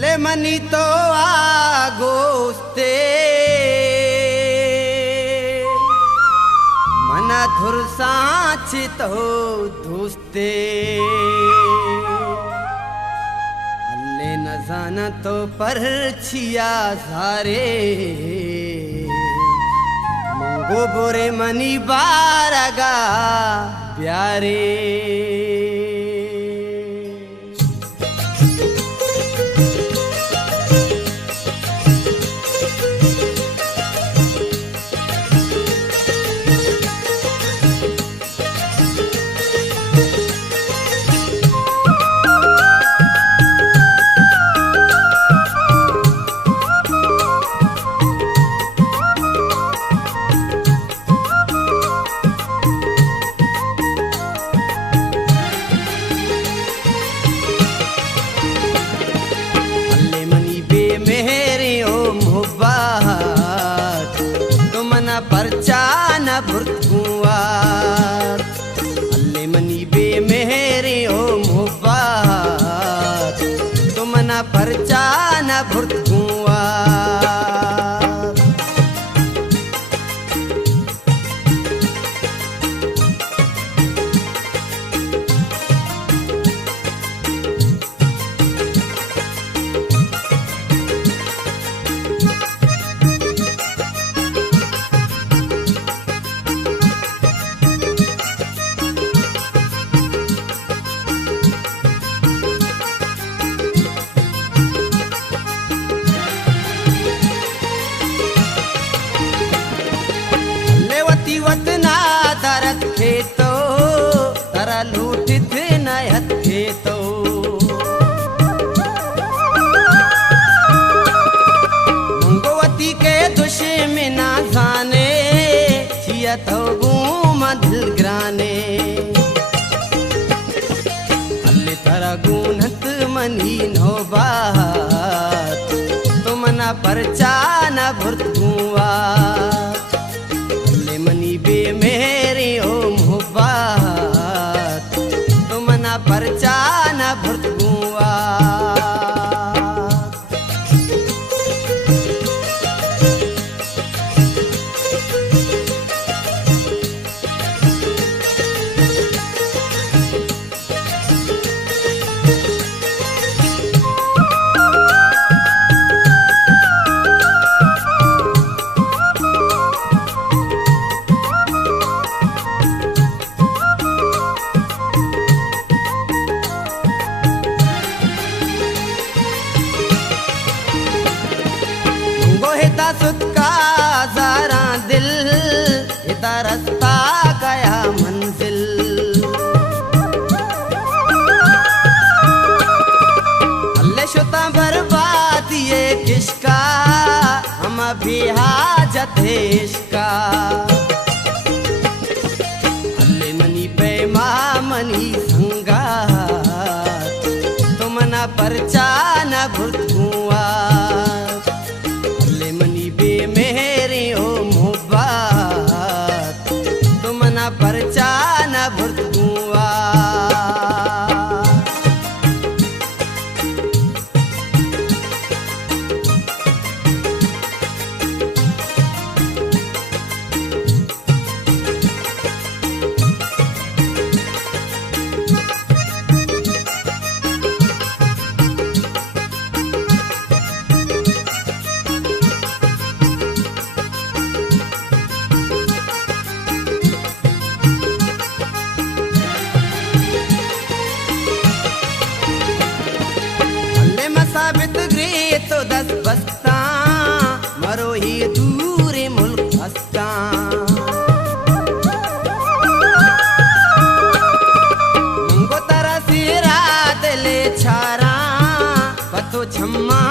ले मनी तो आगोस्ते मना धुर सांचित हो धुस्ते अल्ले न जाना तो पर छिया सारे मंगो बोरे मनी बारगा प्यारे परचान भुर्तुआर अल्ले मनी बे मेहरे ओ मुबार तुमना परचान भुर्तुआर वतना दरत खेतो तरा लूटित नयत खेतो मंगोवती के दुश्मना जाने छियत गुम दिल ग्राने अल्ले तरा गुनत मनी नो बात तुमना परचान भुर्तुआ मेरे ओ मुहब्बत तुमना परचान भुर्तुआ सुत्का ज़रा दिल इता रास्ता गया मंजिल अल्ले शुता बर्बाद ये किसका हम भी हाजत है इसका अल्ले मनी पैमा मनी संगा तुमना परचान भुर्तुआ मेरे ओ मुहब्बत तुमना परचान भुर्तुआ साबित ग्रे तो दस बस्ता मरो ही दूर मुल्क हस्ता मुंगो तरह सिरा दिले छारा पतो छम्मा